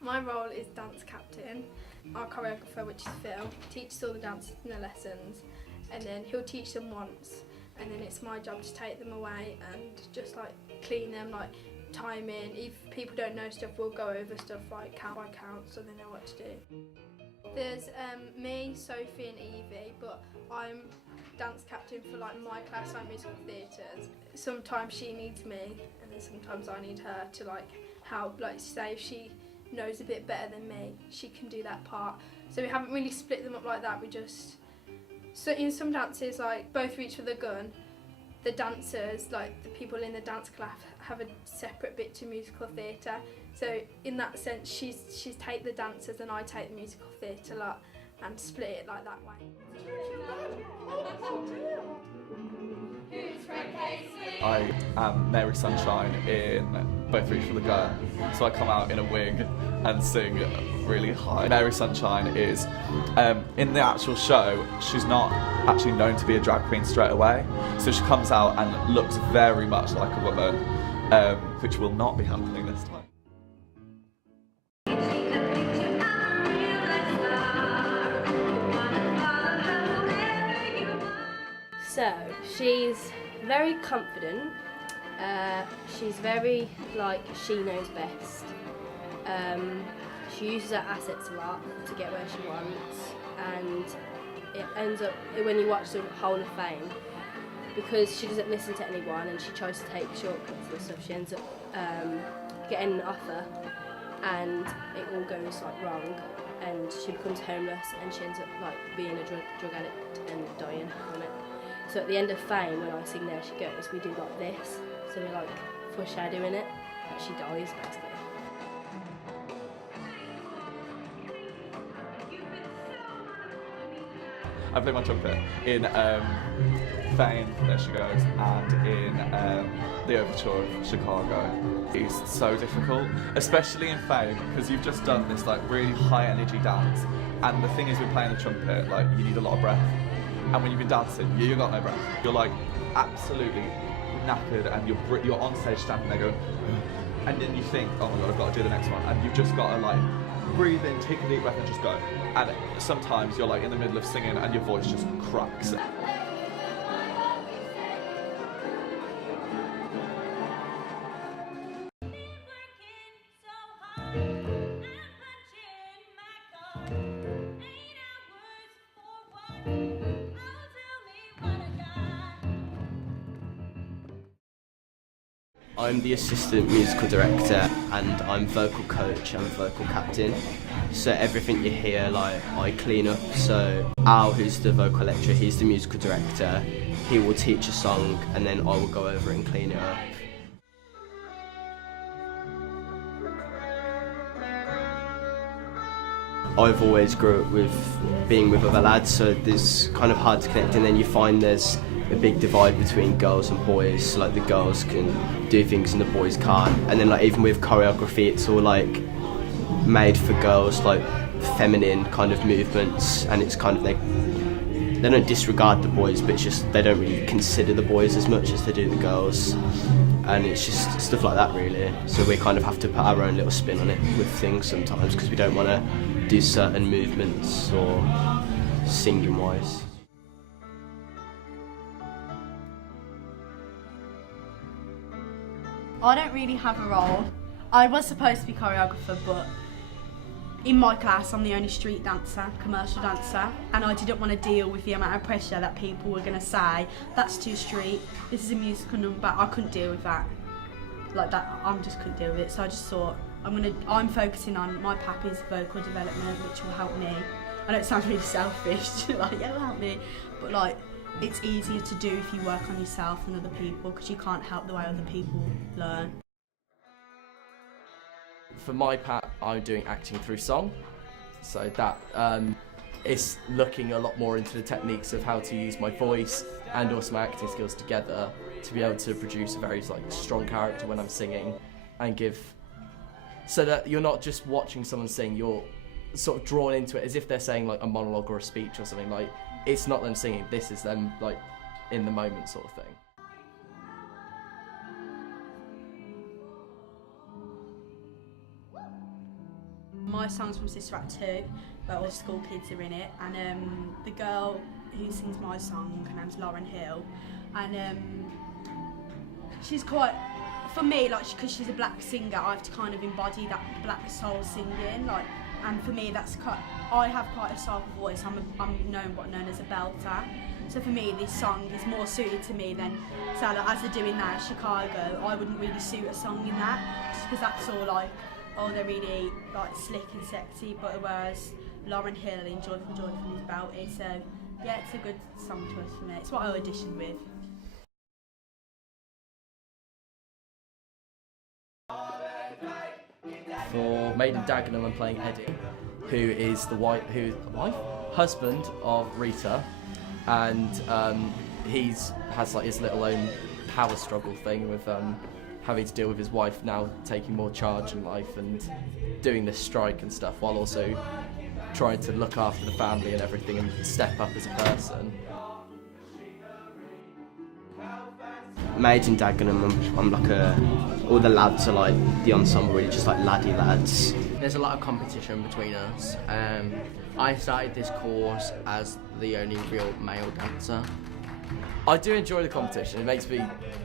My role is dance captain. Our choreographer, which is Phil, teaches all the dancers in the lessons, and then he'll teach them once, and then it's my job to take them away and just like clean them, like timing. If people don't know stuff, we'll go over stuff like count by count so they know what to do. There's me, Sophie and Evie, but I'm dance captain for like my class, like musical theatres. Sometimes she needs me and then sometimes I need her to like help, like say if she knows a bit better than me, she can do that part. So we haven't really split them up like that, we just, so in some dances like both reach for the gun, the dancers, like the people in the dance class have a separate bit to musical theatre. So in that sense she's take the dancers and I take the musical theatre lot and split it like that way. I am Mary Sunshine in Both Reach for the Gun, so I come out in a wig and sing really high. Mary Sunshine is, in the actual show, she's not actually known to be a drag queen straight away, so she comes out and looks very much like a woman, which will not be happening this time. So, she's very confident, she's very, like, she knows best. She uses her assets a lot to get where she wants, and it ends up, when you watch the whole of Fame, because she doesn't listen to anyone and she tries to take shortcuts and stuff, she ends up getting an offer and it all goes like wrong and she becomes homeless and she ends up like being a drug addict and dying from it. So at the end of Fame, when I sing There She Goes, we do like this, so we're like foreshadowing it, that she dies basically. I play my trumpet in Fame, There She Goes, and in the Overture of Chicago. It's so difficult, especially in Fame, because you've just done this like really high energy dance, and the thing is with playing the trumpet, like you need a lot of breath, and when you've been dancing, you got no breath. You're like absolutely knackered, and you're on stage standing there going, and then you think, oh my god, I've got to do the next one, and you've just got to like breathe in, take a deep breath and just go. And sometimes you're like in the middle of singing and your voice just cracks. I'm the assistant musical director and I'm vocal coach and vocal captain. So everything you hear, like, I clean up. So Al, who's the vocal lecturer, he's the musical director. He will teach a song and then I will go over and clean it up. I've always grew up with being with other lads, so there's kind of hard to connect, and then you find there's a big divide between girls and boys. Like the girls can do things and the boys can't, and then like even with choreography, it's all like made for girls, like feminine kind of movements, and it's kind of they don't disregard the boys, but it's just they don't really consider the boys as much as they do the girls, and it's just stuff like that really. So we kind of have to put our own little spin on it with things sometimes because we don't want to do certain movements or singing wise. I don't really have a role. I was supposed to be choreographer, but in my class I'm the only street dancer, commercial dancer, and I didn't want to deal with the amount of pressure that people were going to say, that's too street, this is a musical number. I couldn't deal with that. Like that, I just couldn't deal with it, so I just thought, I'm focusing on my pappy's vocal development, which will help me. I know it sounds really selfish, like, yeah, it'll help me, but like, it's easier to do if you work on yourself than other people, because you can't help the way other people learn. For my part, I'm doing acting through song, so that is looking a lot more into the techniques of how to use my voice and also my acting skills together to be able to produce a very like strong character when I'm singing, and give, so that you're not just watching someone sing, you're sort of drawn into it as if they're saying like a monologue or a speech or something. Like it's not them singing, this is them like in the moment sort of thing. My song's from Sister Act 2, where all school kids are in it, and the girl who sings my song, her name's Lauren Hill, and she's quite, for me, like, because she's a black singer, I have to kind of embody that black soul singing, like, and for me that's quite, I have quite a soulful voice, I'm known as a belter, so for me this song is more suited to me than, so like, as they're doing that in Chicago, I wouldn't really suit a song in that, just because that's all like, oh, they're really like slick and sexy, but whereas Lauren Hill in Joyful Joyful is about it, so yeah, it's a good song choice for me. It's what I auditioned with. For Maiden Dagenham, I'm playing Eddie, who is the husband of Rita, and he's has like his little own power struggle thing with having to deal with his wife now taking more charge in life and doing this strike and stuff, while also trying to look after the family and everything and step up as a person. Maiden Dagenham, I'm like all the lads are like the ensemble, really just like laddie lads. There's a lot of competition between us. I started this course as the only real male dancer. I do enjoy the competition. It makes me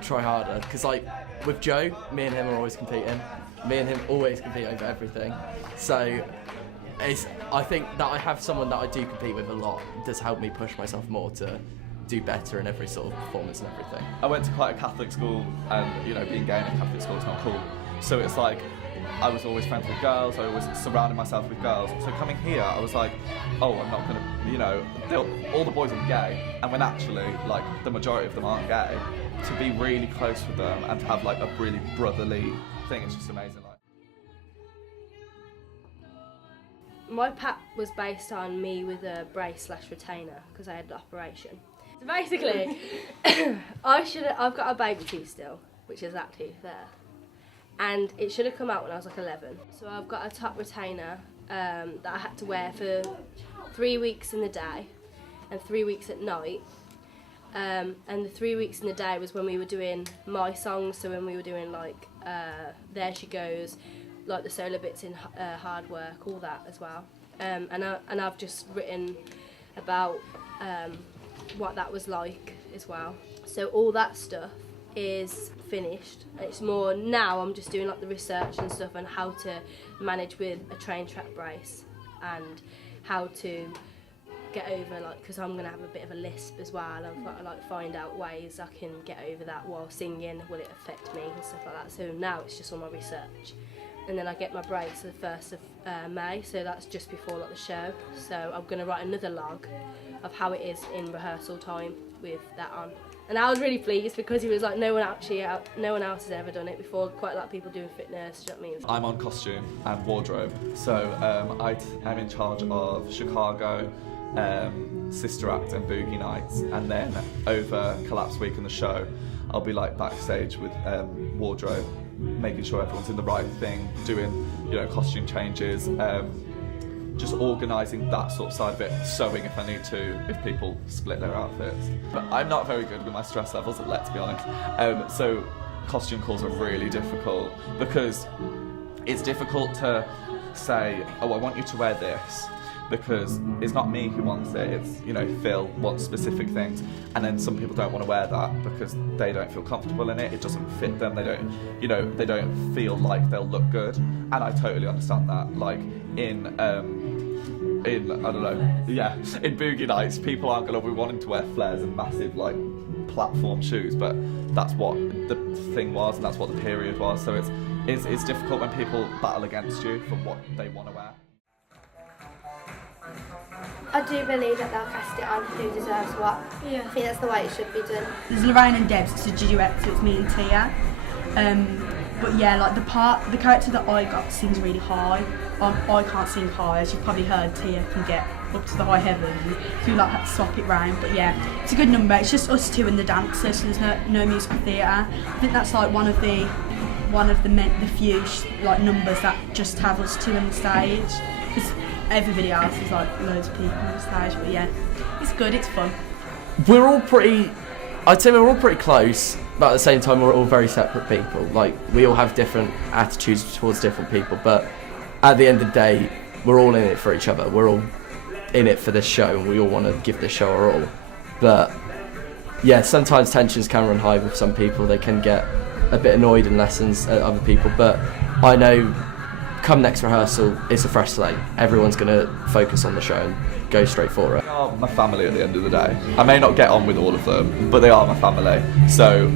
try harder because, like, with Joe, me and him are always competing. Me and him always compete over everything. So I think that I have someone that I do compete with a lot does help me push myself more to do better in every sort of performance and everything. I went to quite a Catholic school, and you know, being gay in a Catholic school is not cool. So it's like, I was always friends with girls, I always surrounded myself with girls. So coming here, I was like, oh, I'm not gonna, you know, all the boys are gay, and when actually, like, the majority of them aren't gay, to be really close with them and to have like a really brotherly thing, it's just amazing. Like, my PAP was based on me with a brace/retainer because I had the operation. So basically, I've got a baby tooth still, which is that tooth there. And it should have come out when I was like 11. So I've got a top retainer that I had to wear for 3 weeks in the day and 3 weeks at night. And the 3 weeks in the day was when we were doing my songs, so when we were doing like There She Goes, like the solo bits in Hard Work, all that as well. And I've just written about what that was like as well. So all that stuff is finished. It's more now I'm just doing like the research and stuff and how to manage with a train track brace and how to get over, like, because I'm going to have a bit of a lisp as well. I've got to like find out ways I can get over that while singing. Will it affect me and stuff like that? So now it's just all my research. And then I get my brace the 1st of May, so that's just before like the show. So I'm going to write another log of how it is in rehearsal time with that on. And I was really pleased because he was like, no one else has ever done it before. Quite a lot of people doing fitness, do you know what I mean? I'm on costume and wardrobe, so I'm in charge of Chicago, Sister Act and Boogie Nights, and then over Collapse Week and the show, I'll be like backstage with wardrobe, making sure everyone's in the right thing, doing, you know, costume changes, just organising that sort of side of it, sewing if I need to, if people split their outfits. But I'm not very good with my stress levels, let's be honest. So costume calls are really difficult because it's difficult to say, oh, I want you to wear this, because it's not me who wants it, it's, you know, Phil wants specific things, and then some people don't want to wear that because they don't feel comfortable in it, it doesn't fit them, they don't, you know, they don't feel like they'll look good, and I totally understand that. Like in I don't know, yeah, in Boogie Nights, people aren't gonna be wanting to wear flares and massive like platform shoes, but that's what the thing was, and that's what the period was. So it's difficult when people battle against you for what they want to wear. I do believe that they'll cast it on who deserves what. Yeah. I think that's the way it should be done. There's Lorraine and Debs, it's a duet, so it's me and Tia. But yeah, like the character that I got sings really high. I can't sing high, as you've probably heard. Tia can get up to the high heavens. So we like had to swap it round. But yeah, it's a good number. It's just us two and the dancer, so there's no musical theatre. I think that's like one of the few like numbers that just have us two on the stage. Because everybody else is like loads of people on the stage. But yeah, It's good, it's fun. We're all pretty, I'd say we're all pretty close, but at the same time we're all very separate people. Like, we all have different attitudes towards different people, but at the end of the day, we're all in it for each other. We're all in it for this show, and we all want to give this show our all. But yeah, sometimes tensions can run high with some people. They can get a bit annoyed in lessons at other people, but I know come next rehearsal, it's a fresh slate. Everyone's going to focus on the show and go straight for it. They are my family at the end of the day. I may not get on with all of them, but they are my family. So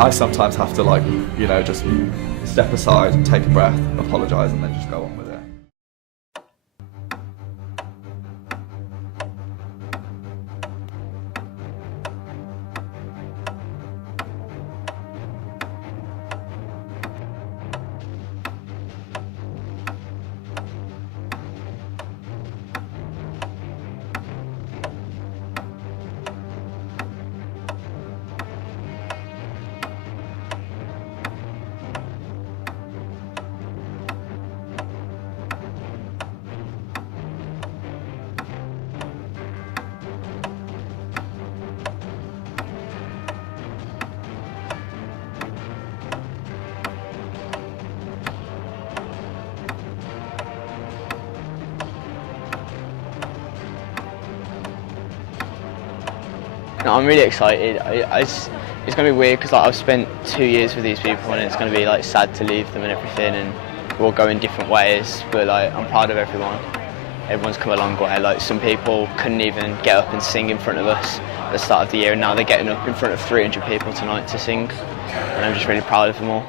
I sometimes have to, like, you know, just step aside, take a breath, apologise, and then just go on with it. No, I'm really excited. It's going to be weird because, like, I've spent 2 years with these people, and it's going to be, like, sad to leave them and everything, and we'll go in different ways. But, like, I'm proud of everyone. Everyone's come a long way. Like, some people couldn't even get up and sing in front of us at the start of the year, and now they're getting up in front of 300 people tonight to sing, and I'm just really proud of them all.